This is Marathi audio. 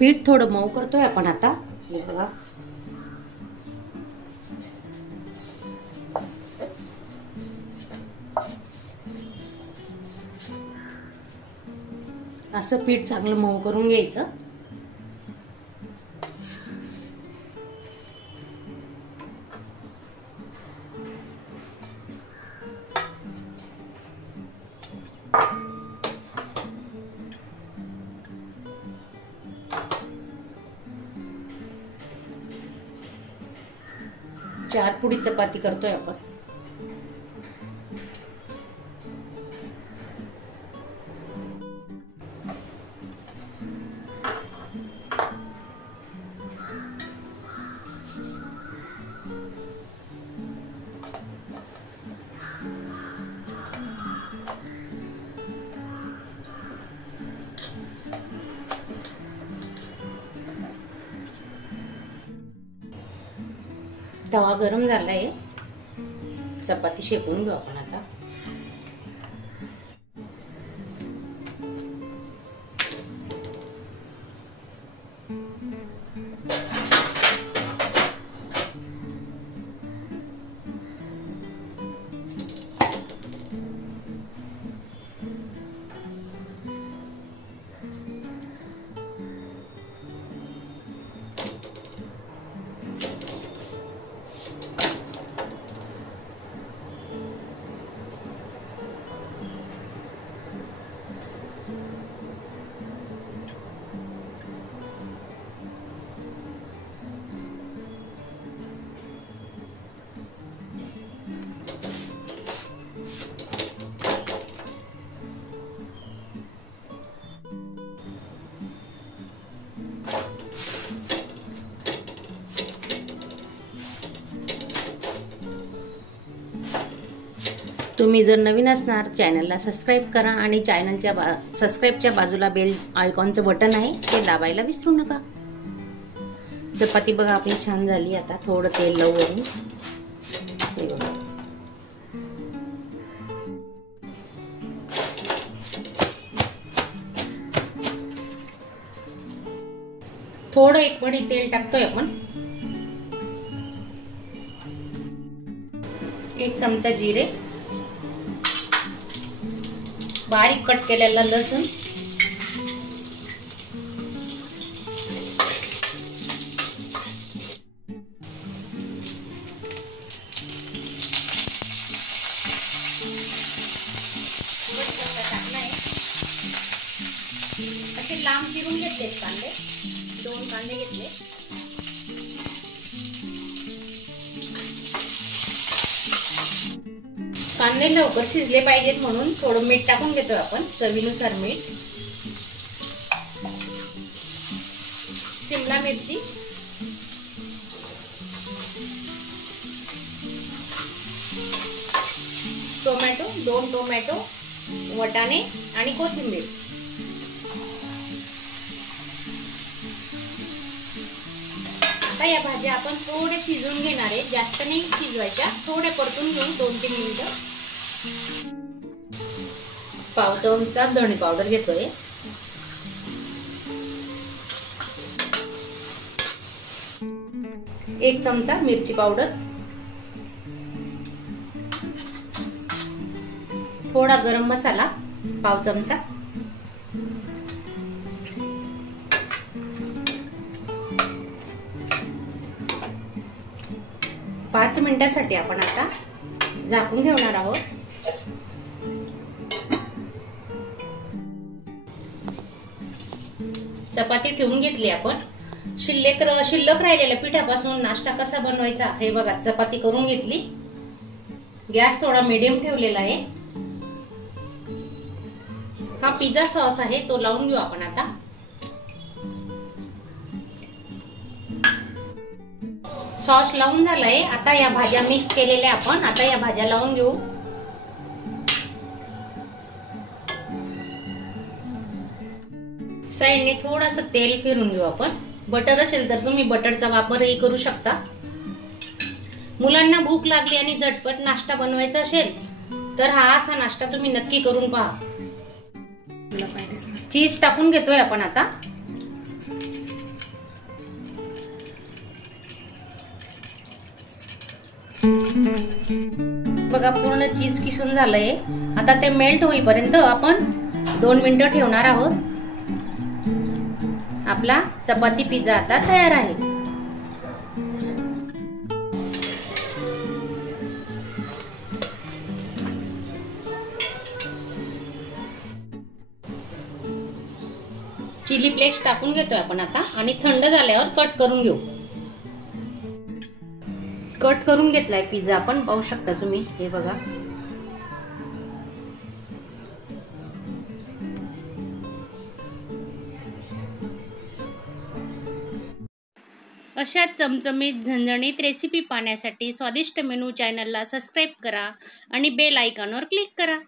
पीठ थोडं मऊ करतोय आपण आता. हे बघा असं पीठ चांगलं मऊ करून घ्यायचं. चार पुडी चपाती करतोय आपण. तवा गरम झालाय. चपाती शेकून घेऊ आपण आता. तुम्ही जर नवीन असणार चॅनलला सबस्क्राईब करा आणि चॅनलच्या सबस्क्राईबच्या बाजूला बेल आयकॉनचं बटन आहे ते दाबायला विसरू नका. चपाती बघा आपली छान झाली. आता थोडं तेल लावू वरून. हे बघा थोडं एक पडी तेल टाकतोय आपण. 1 चमचा जिरे, बारीक कट केलेला लसूण, असे लांब चिरून घेतले कांदे. 2 कांदे घेतले. कांदे लवकर शिजले पाहिजेत म्हणून थोडं मीठ टाकून घेतोय आपण, चवीनुसार मीठ. शिमला मिरची, टोमॅटो, 2 टोमॅटो, वटाणे आणि कोथिंबीर. आता या भाज्या आपण थोडे शिजवून घेणार आहे. जास्त नाही शिजवायच्या, थोडे परतून घेऊन 2-3 मिनिटं. पाव चमचा धणे पावडर घेतोय. एक चमचा मिरची पावडर, थोडा गरम मसाला पाव चमचा, पाच मिनिटांसाठी आपण आता झाकून ठेवणार आहोत. चपाती ठेवून घेतली आपण. शिल्लक राहिलेल्या पिठापासून नाश्ता कसा बनवायचा हे बघा. चपाती करून घेतली. गॅस थोडा मीडियम ठेवलेला आहे. हा पिझ्झा सॉस आहे तो लावून घेऊ आपण आता. सॉस लावून झालाय. आता या भाज्या मिक्स केलेल्या आपण आता या भाज्या लावून घेऊ. साइडने थोडंसं तेल फिरून घेऊ आपण. बटर असेल तर तुम्ही बटरचा वापरही करू शकता. मुलांना भूक लागली आणि झटपट नाश्ता बनवायचा असेल तर हा असा नाश्ता तुम्ही नक्की करून पहा. चीज टाकून घेतोय आपण आता. बघा पूर्ण चीज किसून झालंय. आता ते मेल्ट होईपर्यंत आपण 2 मिनिटं ठेवणार आहोत. आपला चपाती पिझ्झा आता तयार आहे. चिली फ्लेक्स टाकून घेतोय आपण आता आणि थंड झाल्यावर कट करून घेऊ. कट करून घेतलाय पिझ्झा आपण, पाहू शकता तुम्ही. हे बघा अशा चमचमीत झणझणीत रेसिपी पाहण्यासाठी स्वादिष्ट मेनू चॅनलला सबस्क्राईब करा आणि बेल आयकॉनवर क्लिक करा.